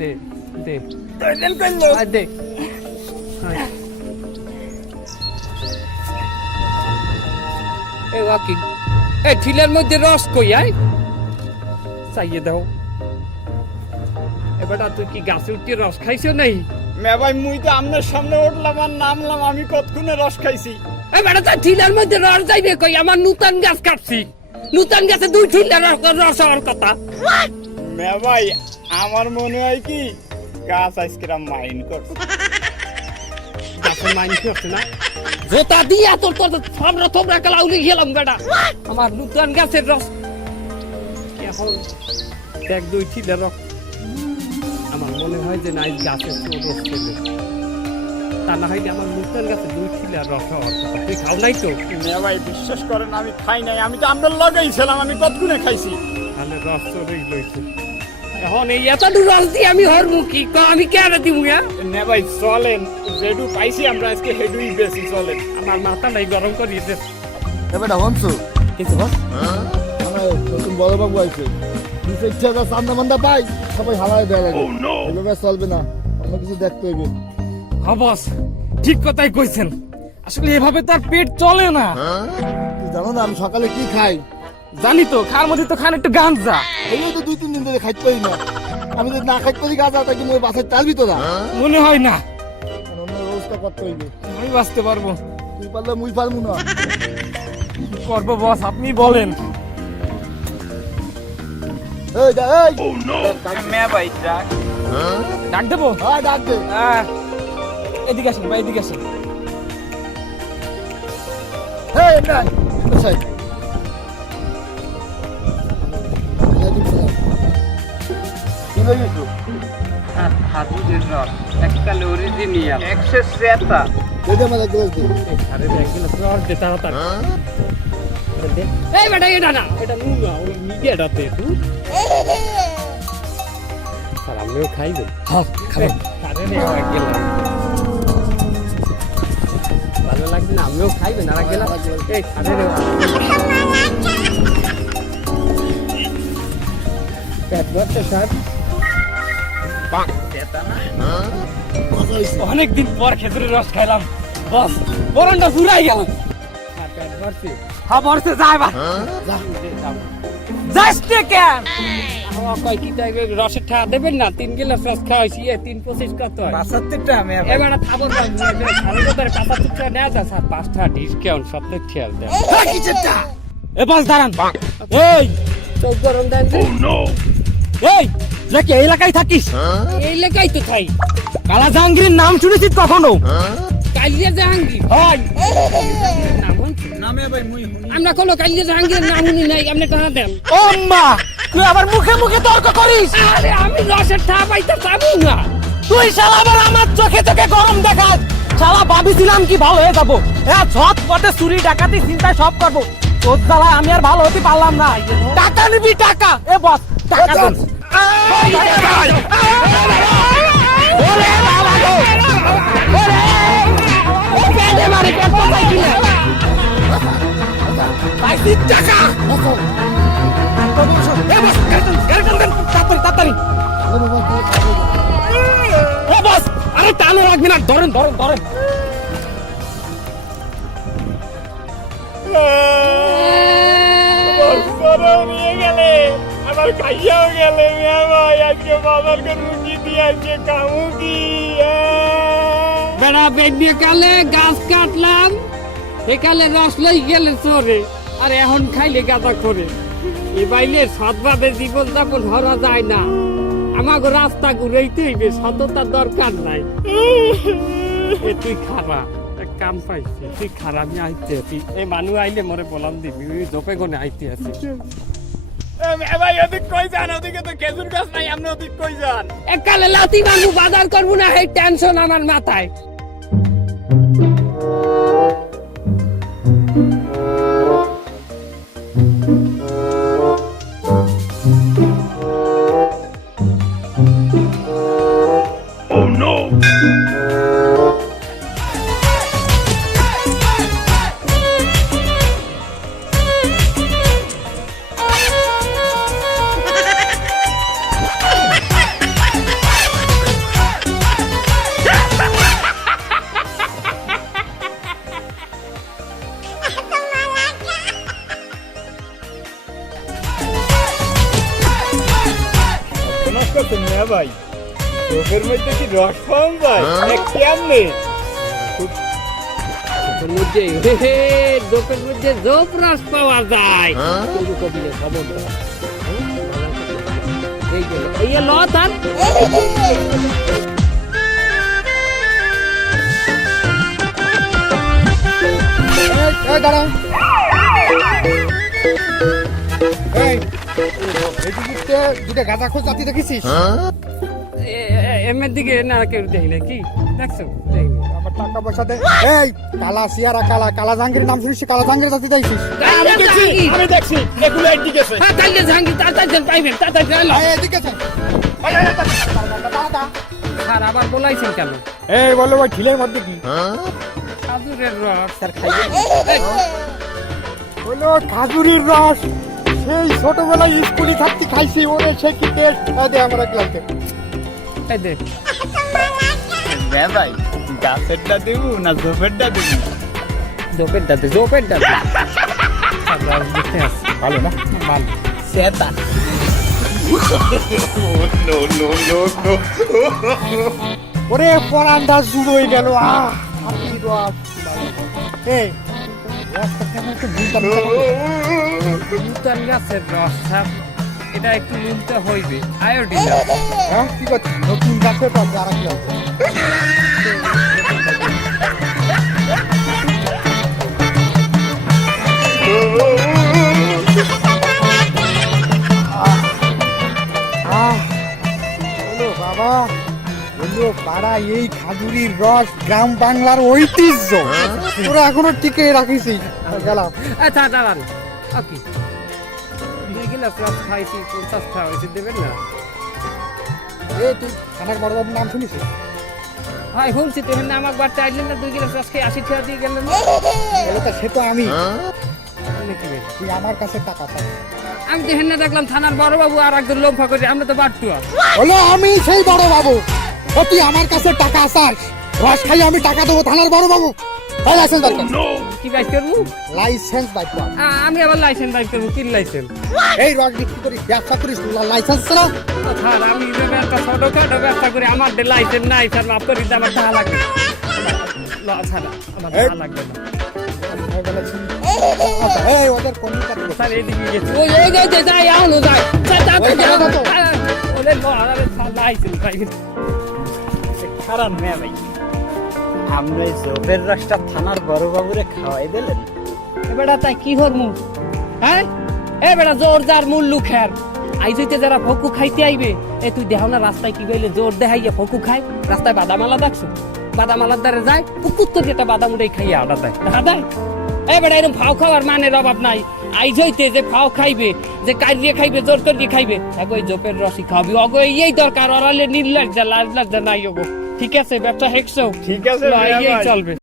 দে দে দেন কইলো দে ওয়াকি ঠিলের মধ্যে রস কই আয় চাইয়ে দাও এবারটা তুই কি গাছে উঠে রস খাইছো নাই মে ভাই মুই তো আমনের সামনে উঠলাম আর নামলাম আমি কতক্ষণে রস খাইছি এবারটা তো ঠিলের মধ্যে রস যাইবে কই আমার নূতন গাছ কাটছি নূতন গাছে 2 ঠিলের রস হওয়ার কথা মে ভাই আমার মনে হয় কি গাছ আইসক্রিম মাইন করছে গাছের মাইন করছে না জোতা দিয়া তোর থবরা কালা উলি গেলাম বেটা আমার নূতন গাছের রস এখন দেখ 2 ঠিলের রস আমার মনে হয় যে নাই গাছের রস খেলে তা না হইলে আমার নূতন গাছে 2 ঠিলের রস হওয়ার কথা তুই খাও নাই তো মে ভাই বিশ্বাস করেন আমি খাই নাই আমি তো আমনের লাগাইছিলাম আমি কতক্ষণে খাইছি তাহলে রস চলেই লইছে এখন এই এতটু রস দিয়ে আমি হরমুখী আমি কেন দিব নে ভাই চলেন যেটু পাইছি আমরা আজকে হেডুই বেশি চলেন আমার মাথা নাই গরম করি দে এবারে হনছো কিছু বস আমার নতুন বড় বাবু আছে নিচে ইচ্ছা আছে সামনে মান্দা পাই সবাই হারায় দেয় লাগে এভাবে চলবে না অন্য কিছু দেখতে হইবে হ্যাঁ বস ঠিক কথাই কইছেন আসলে এভাবে তার পেট চলে না তুই জানো না আমি সকালে কি খাই জানি তো খার মধ্যে তো খান একটু গাঞ্জা এই তো 2-3 দিন ধরে খাইতে পারি না আমি যদি না খাইতে পারি গাছ আর কি মোর বাসায় চালবি তো না মনে হয় না অন্য ব্যবস্থা করতে হইবে আমি বাঁচতে পারবো তুই পারলে মুই পারবো না কি করবো বস আপনি বলেন এই এই মে ভাই ডাক ডাক দেবো হ্যাঁ ডাক দে এদিকে আসেন ভাই এদিকে আসেন এই ইমরান সাহেব কি হইছো হাতুদের রস এককালে অরিজিনাল 107 এই যে আমাদের গ্লাস দে আরে দেখ গেল রস দে তাড়াতাড়ি দে এই বেটা এটা না এটা নুনা ওই মিডিয়াটাতে তুই স্যার আমিও খাইবে হ্যাঁ খাবেন আরে রে গেলাম ভালো লাগছে না আমিও খাইবে না গেলাম এই আরে রে পেট ভরতে স্যার অনেকদিন পর খেজুরের রস খাইলাম বস বরণটা ফুরাই গেল আর পেট ভরতে হ্যাঁ বসে যাই বা যাস কেন কয় কি তাই রসের ঠা দেবেন না 3 গিলাস রস খাওয়াইছি 3.25 কত হয় 75 টাকা মে এবার খাবার খালি তোদের কাঁচা টুকরা নেওয়া যায় স্যার 5টা ডিসকাউন্ট সবটা খেয়াল দেন এ বস দাঁড়ান এই চোখ গরম দেন এই নাকি এই এলাকায় থাকিস এই লেখাই তো খাই কালা জাহাঙ্গীরের নাম শুনেছিস কখনো কালিয়া জাহাঙ্গীর হয় নাম হচ্ছে নামে ভাই মুই আমরা কোনো কালিয়া জাহাঙ্গীরের নাম শুনি নাই আপনি টাকা দেন ও মা তুই আবার মুখে মুখে তর্ক করিস আরে আমি রসের ঠা পাইতে পাবো না তুই শালা আবার আমার চোখে চোখে গরম দেখাস শালা ভাবিছিলাম কি ভালো হয়ে যাবো হ্যাঁ ঝট পটে চুরি ডাকাতি চিন্তায় সব করবো তোর জ্বালা আমি আর ভালো হতে পারলাম না টাকা নিবি টাকা এ বস টাকা দেন ওরে বাবা গো ওরে পেটে মারি পেট পাই কিনা পাইছি টাকা এ বস গাড়ি তাড়াতাড়ি ও বস আরে টানো রাখবি না ধরেন ধরেন ধরেন নিয়ে গেলে আমার খাইয়াও গেলে মে ভাই আজকে বাজার করবো কি দিয়ে আজকে খাবো কি বেড়া বেগনিয়ে কালে গাছ কাটলাম একালে রস লই গেলে চরে আর এখন খাইলে গাদা করে এ বাইলে সৎভাবে জীবন যাপন হরা যায় না আমাকে রাস্তা ঘুরাইতে হইবে সততার দরকার নাই এ তুই খারা এক কাম পাইছি তুই খারা আমি আইতে আছি এই মানুষ আইলে মরে বলাম দিবি ওই জপে গনে আইতে আছি মে ভাই ওদিক কই যান ওদিকে তো খেজুর গাছ নাই আপনি ওদিক কই যান একালে লাতি মানুষ বাজার করবো না এই টেনশন আমার মাথায় ভাই চোখের মধ্যে কি রস পাওয়া যায় কেমনে তোর মধ্যে দোপের মধ্যে জোপ রস পাওয়া যায় কিন্তু কবিলে খবর দাও। এই গেল এই ল তার এই দাঁড়া এই এদিকে দুটো গাঁজা খোঁজ জাতি দেখেছিস এমের দিকে না কেউ দেখি না কি দেখছো দেখিনি। আমার টাকা পয়সা দে এই কালা সিয়ারা কালা কালা জাহাঙ্গীর নাম শুনিস কালা জাহাঙ্গীর জাতি দেখছিস আমি দেখছি এগুলো একদিকে আছে হ্যাঁ তাইলে জাহাঙ্গীর তাড়াতাড়ি পাইবেন তাড়াতাড়ি গেল এই এদিকে আছে আর আবার বলাইছেন কেন এই বলো ভাই ঢিলের মধ্যে কি খাজুরের রস স্যার খাইবেন হলো খাজুরির রস সেই ছোটবেলায় স্কুলে থাকতে খাইছি ওরে সে কি টেস্ট দে আমার ক্লাসে এই দে ভাই গাছেরটা দেব না ঝোপেরটা দেব দোপের দাদে রস দেখতে আসছে ভালো না ভালো সেটা ওরে পরান্ডা শুরু হয়ে গেল হাতি রস এই রসটা কেমন একটু ভুলটা নূতন গাছের রস স্যার এটা একটু নুনতে হইবে আয়োডিন হ্যাঁ কি করছিস নতুন গাছের রস আর কি আছে বলো বাবা বললো পাড়া এই খাজুরির রস গ্রাম বাংলার ঐতিহ্য তোরা এখনো টিকে রাখিস গেলাম আচ্ছা দাঁড়ান ওকে 2 গিলাস রস খাইছি 50 খাওয়া হয়েছে দেবেন না এ তুই থানার বড়বাবুর নাম শুনিস হয় শুনছি তুমি না আমার বাড়িতে আইলেন না 2 গিলাস রস খেয়ে 80 টাকা দিয়ে গেলেন বলে তা সে তো আমি আপনি কি বলেন? তুই আমার কাছে টাকা চাই আমি তো হেন দেখলাম থানার বড় বাবু আর একজন লোক ফাঁকা করে আমরা তো বাটুয়া বলো আমি সেই বড় বাবু ও তুই আমার কাছে টাকা চাস রস খাই আমি টাকা দেবো থানার বড় বাবু তাই লাইসেন্স দরকার কি বাইক করবো লাইসেন্স বাইক কর। আমি আবার লাইসেন্স বাইক করবো কি লাইসেন্স এই রস বিক্রি করিস ব্যবসা করিস লাইসেন্স না স্যার আমি এইভাবে একটা ছোটখাটো ব্যবসা করি আমার লাইসেন্স নাই স্যার মাফ করে দিতে আমার টাকা লাগবে স্যার আমার টাকা লাগবে না এই ওদের কোন কাজ স্যার এইদিকে গেছে ওই এই যে যাই আনো যাই স্যার তাড়াতাড়ি যাও ওলে আরে স্যার লাইসেন্স ভাই খারাপ মেয়ে ভাই আমরা এই ঝোপের রসটা থানার বড় বাবুরে খাওয়াই দিলেন বেটা তাই কি হরমু হ্যাঁ এ বেটা জোর যার মূল্য খের আইজইতে যারা ফকু খাইতে আইবে এ তুই দেখাও না রাস্তায় কি গইলে জোর দেখাইয়া ফকু খায় রাস্তায় বাদামালা দেখছো বাদামালার দ্বারে যায় পুকুর তো যেটা বাদাম উড়ে খাইয়া আডা দেয় দেখা দেয় এ বেটা এরকম ফাও খাওয়ার মানের অভাব নাই আইজইতে যে ফাও খাইবে যে কারিয়ে খাইবে জোর করে খাইবে এগো এই জোপের রসি খাবি অগো এই দরকার অরালে নীল লাজ নাই ওগো ঠিক আছে ব্যবসা হেকছো ঠিক আছে এই চলবে